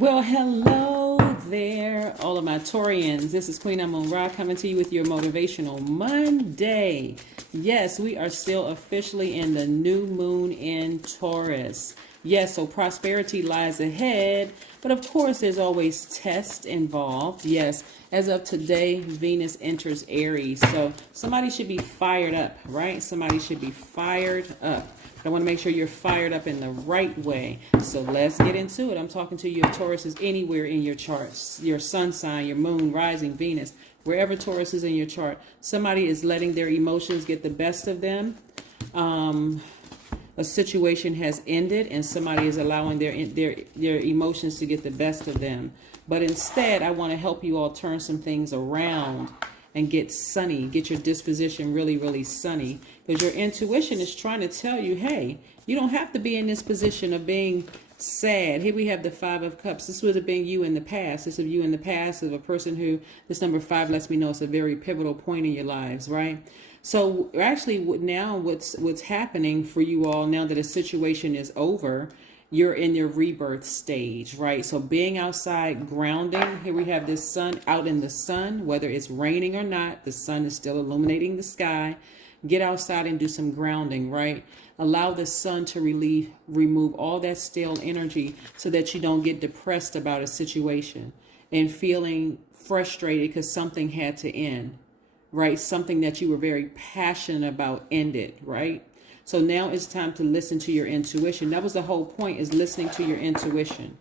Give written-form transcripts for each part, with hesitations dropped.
Well, hello there, all of my Taurians. This is Queen Amun Ra coming to you with your Motivational Monday. Yes, we are still officially in the new moon in Taurus. Yes, so prosperity lies ahead, but of course there's always tests involved. Yes, as of today, Venus enters Aries. So somebody should be fired up, right? Somebody should be fired up. I want to make sure you're fired up in the right way. So let's get into it. I'm talking to you if Taurus is anywhere in your charts, your sun sign, your moon, rising, Venus, wherever Taurus is in your chart. Somebody is letting their emotions get the best of them. A situation has ended and somebody is allowing their emotions to get the best of them. But instead, I want to help you all turn some things around and get sunny, get your disposition really, really sunny. Because your intuition is trying to tell you, hey, you don't have to be in this position of being sad. Here we have the Five of Cups. This would have been you in the past. This is you in the past of a person who, this number 5 lets me know it's a very pivotal point in your lives, right? So actually now what's happening for you all now that a situation is over, you're in your rebirth stage, right? So being outside, grounding, here we have this sun out in the sun, whether it's raining or not, the sun is still illuminating the sky. Get outside and do some grounding, right? Allow the sun to remove all that stale energy so that you don't get depressed about a situation and feeling frustrated because something had to end, right? Something that you were very passionate about ended, right? So now it's time to listen to your intuition. That was the whole point, is listening to your intuition.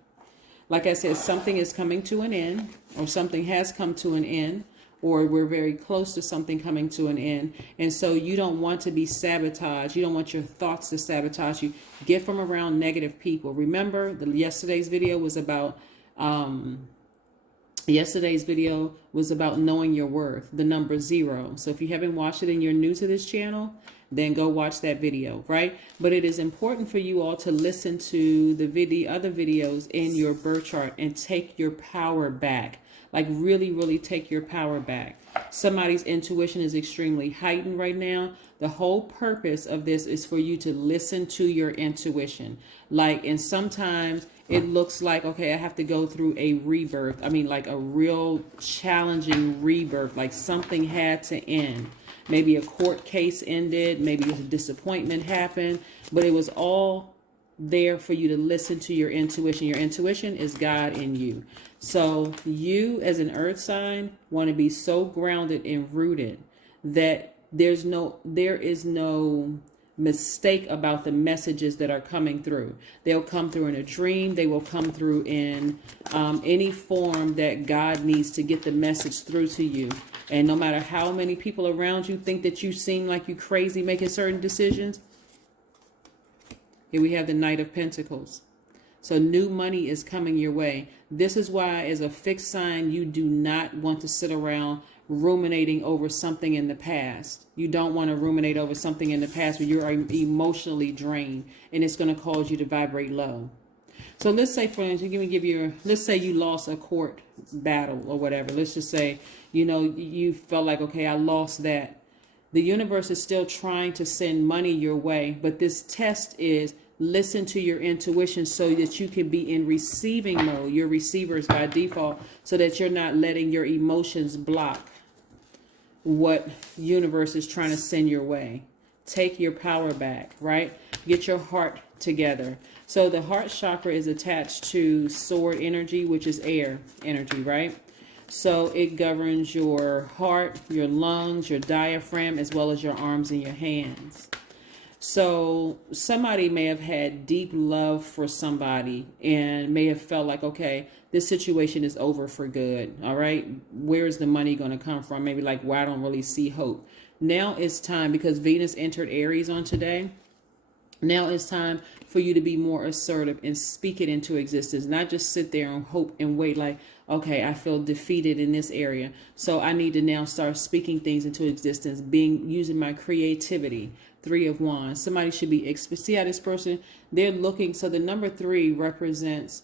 Like I said, something is coming to an end, or something has come to an end, or we're very close to something coming to an end. And so you don't want to be sabotaged. You don't want your thoughts to sabotage you. Get from around negative people. Remember, yesterday's video was about knowing your worth, the number 0. So if you haven't watched it and you're new to this channel, then go watch that video, right? But it is important for you all to listen to the other videos in your birth chart and take your power back. Like really, really take your power back. Somebody's intuition is extremely heightened right now. The whole purpose of this is for you to listen to your intuition. And sometimes it looks like, okay, I have to go through a rebirth. I mean, like a real challenging rebirth, like something had to end. Maybe a court case ended, maybe a disappointment happened, but it was all there for you to listen to your intuition. Your intuition is God in you. So you as an earth sign want to be so grounded and rooted that there is no mistake about the messages that are coming through. They'll come through in a dream. They will come through in any form that God needs to get the message through to you. And no matter how many people around you think that you seem like you crazy making certain decisions, here we have the Knight of Pentacles. So new money is coming your way. This is why, as a fixed sign, you do not want to sit around ruminating over something in the past. You don't want to ruminate over something in the past where you're emotionally drained and it's going to cause you to vibrate low. So let's say, for instance, let's say you lost a court battle or whatever. Let's just say, you felt like, okay, I lost that. The universe is still trying to send money your way, but this test is listen to your intuition so that you can be in receiving mode. Your receivers by default, so that you're not letting your emotions block what universe is trying to send your way. Take your power back, right? Get your heart together. So the heart chakra is attached to sword energy, which is air energy, right? So it governs your heart, your lungs, your diaphragm, as well as your arms and your hands. So somebody may have had deep love for somebody and may have felt like, okay, this situation is over for good. All right. Where is the money going to come from? Maybe like, well, I don't really see hope. Now it's time, because Venus entered Aries on today. Now it's time for you to be more assertive and speak it into existence, not just sit there and hope and wait like, okay, I feel defeated in this area, so I need to now start speaking things into existence, using my creativity. 3 of Wands. Somebody should be, see how this person, they're looking, so the number 3 represents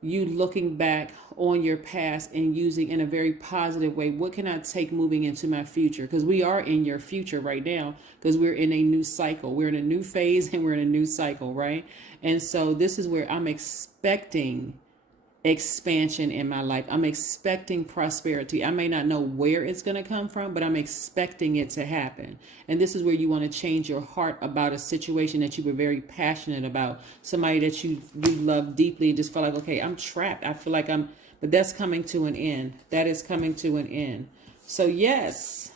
you looking back on your past and using in a very positive way. What can I take moving into my future? Because we are in your future right now, because we're in a new cycle. We're in a new phase and we're in a new cycle, right? And so this is where I'm expecting expansion in my life. I'm expecting prosperity. I may not know where it's going to come from, but I'm expecting it to happen. And this is where you want to change your heart about a situation that you were very passionate about, somebody that you love deeply, and just feel like, okay, I'm trapped. I feel like but that's coming to an end. That is coming to an end. So yes,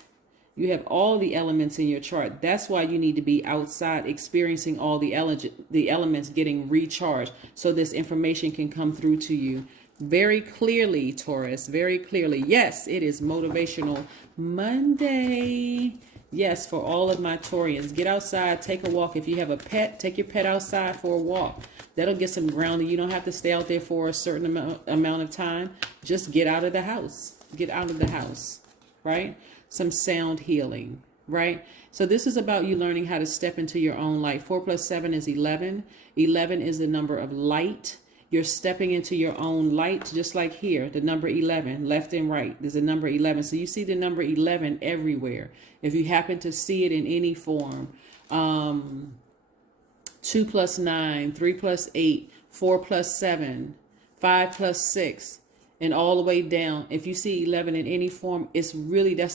you have all the elements in your chart. That's why you need to be outside experiencing all the elements getting recharged, so this information can come through to you very clearly, Taurus, very clearly. Yes, it is Motivational Monday. Yes, for all of my Taurians, get outside, take a walk. If you have a pet, take your pet outside for a walk. That'll get some grounding. You don't have to stay out there for a certain amount of time. Just get out of the house. Get out of the house, right? Some sound healing, right? So this is about you learning how to step into your own light. 4 + 7 is 11. 11 is the number of light. You're stepping into your own light, just like here, the number 11, left and right. There's a number 11. So you see the number 11 everywhere. If you happen to see it in any form, 2 + 9, 3 + 8, 4 + 7, 5 + 6, and all the way down. If you see 11 in any form, that's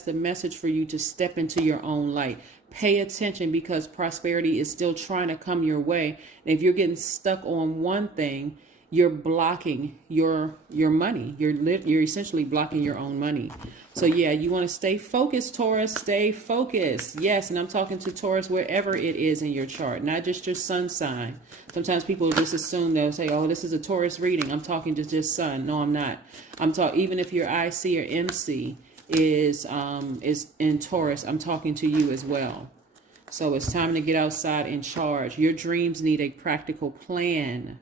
the message for you to step into your own light. Pay attention, because prosperity is still trying to come your way. And if you're getting stuck on one thing, you're blocking your money. You're essentially blocking your own money. So yeah, you want to stay focused, Taurus. Stay focused. Yes, and I'm talking to Taurus wherever it is in your chart, not just your sun sign. Sometimes people just assume, they'll say, oh, this is a Taurus reading. I'm talking to just sun. No, I'm not. I'm talking, even if your IC or MC is in Taurus, I'm talking to you as well. So it's time to get outside and charge. Your dreams need a practical plan.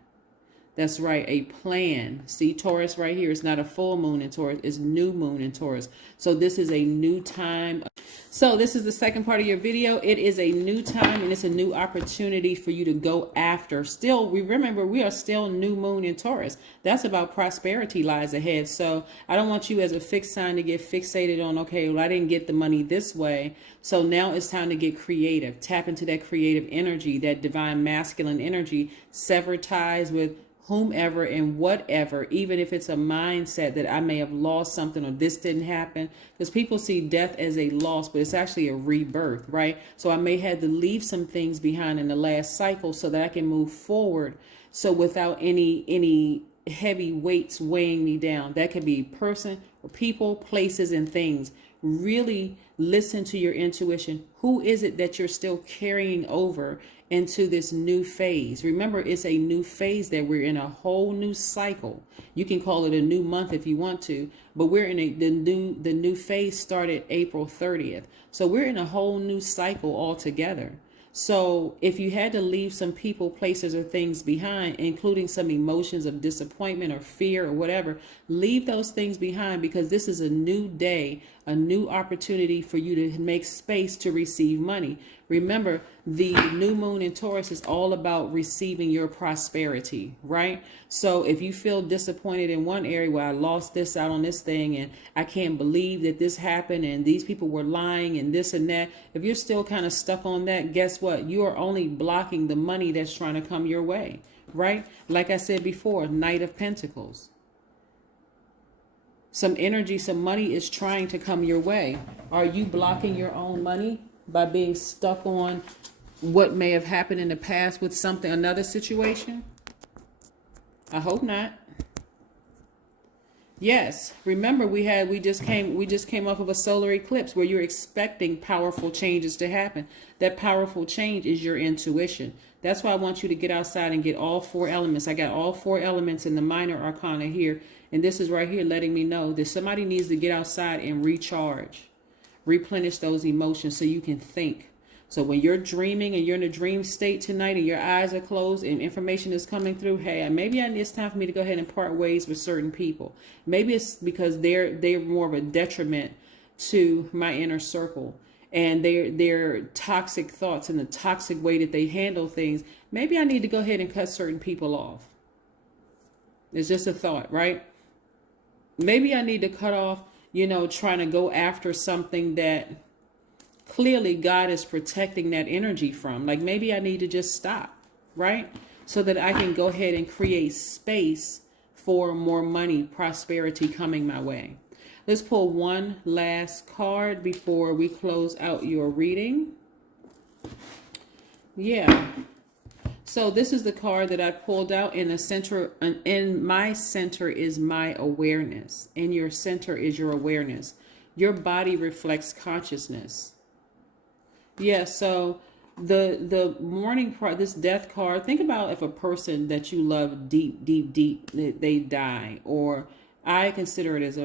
That's right, a plan. See, Taurus right here, it's not a full moon in Taurus, it's new moon in Taurus. So this is a new time. So this is the second part of your video. It is a new time, and it's a new opportunity for you to go after. Still, remember, we are still new moon in Taurus. That's about prosperity lies ahead. So I don't want you as a fixed sign to get fixated on, okay, well, I didn't get the money this way, so now it's time to get creative. Tap into that creative energy, that divine masculine energy. Sever ties with whomever and whatever, even if it's a mindset that I may have lost something or this didn't happen, because people see death as a loss, but it's actually a rebirth, right? So I may have to leave some things behind in the last cycle so that I can move forward. So without any heavy weights weighing me down. That could be person or people, places, and things. Really listen to your intuition. Who is it that you're still carrying over into this new phase? Remember, it's a new phase that we're in, a whole new cycle. You can call it a new month if you want to, but we're in the new phase started April 30th. So we're in a whole new cycle altogether. So if you had to leave some people, places, or things behind, including some emotions of disappointment or fear or whatever, leave those things behind, because this is a new day, a new opportunity for you to make space to receive money. Remember, the new moon in Taurus is all about receiving your prosperity, right? So if you feel disappointed in one area, where I lost this out on this thing, and I can't believe that this happened, and these people were lying, and this and that, if you're still kind of stuck on that, guess what? You are only blocking the money that's trying to come your way, right? Like I said before, Knight of Pentacles. Some energy, some money is trying to come your way. Are you blocking your own money by being stuck on what may have happened in the past with something, another situation? I hope not. Yes, remember we just came off of a solar eclipse where you're expecting powerful changes to happen. That powerful change is your intuition. That's why I want you to get outside and get all 4 elements. I got all 4 elements in the minor arcana here, and this is right here letting me know that somebody needs to get outside and recharge, replenish those emotions so you can think. So when you're dreaming and you're in a dream state tonight and your eyes are closed and information is coming through, hey, maybe it's time for me to go ahead and part ways with certain people. Maybe it's because they're more of a detriment to my inner circle, and their toxic thoughts and the toxic way that they handle things. Maybe I need to go ahead and cut certain people off. It's just a thought, right? Maybe I need to cut off, trying to go after something that clearly God is protecting that energy from. Like, maybe I need to just stop, right? So that I can go ahead and create space for more money, prosperity coming my way. Let's pull one last card before we close out your reading. Yeah. So this is the card that I pulled out. In the center, in my center is my awareness. In your center is your awareness. Your body reflects consciousness. Yeah, so the morning part, this death card, think about if a person that you love deep, deep, deep, they die, or I consider it as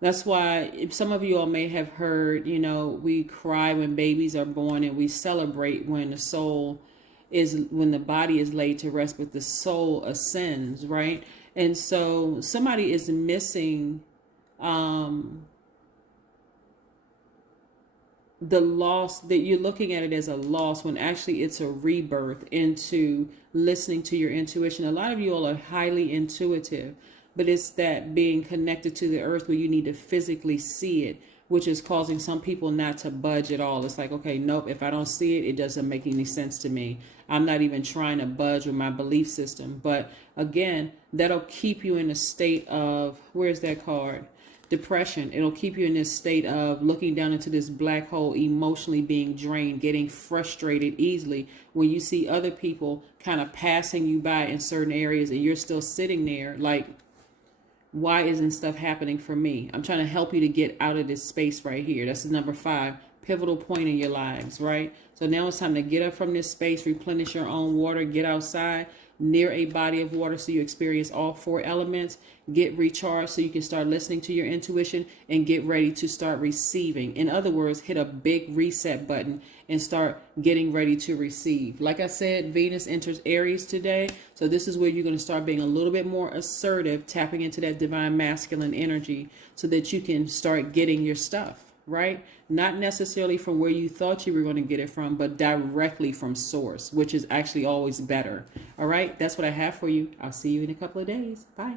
that's why if some of you all may have heard, you know, we cry when babies are born and we celebrate when when the body is laid to rest, but the soul ascends, right? And so somebody is missing the loss, that you're looking at it as a loss when actually it's a rebirth into listening to your intuition. A lot of you all are highly intuitive, but it's that being connected to the earth where you need to physically see it, which is causing some people not to budge at all. It's like, okay, nope, if I don't see it, it doesn't make any sense to me. I'm not even trying to budge with my belief system. But again, that'll keep you in a state of, where's that card? Depression. It'll keep you in this state of looking down into this black hole, emotionally being drained, getting frustrated easily when you see other people kind of passing you by in certain areas and you're still sitting there like, why isn't stuff happening for me? I'm trying to help you to get out of this space right here. That's the number 5, pivotal point in your lives, right? So now it's time to get up from this space, replenish your own water, get outside near a body of water so you experience all 4 elements, get recharged so you can start listening to your intuition and get ready to start receiving. In other words, hit a big reset button and start getting ready to receive. Like I said, Venus enters Aries today. So this is where you're going to start being a little bit more assertive, tapping into that divine masculine energy so that you can start getting your stuff, right? Not necessarily from where you thought you were going to get it from, but directly from source, which is actually always better. All right, that's what I have for you. I'll see you in a couple of days. Bye.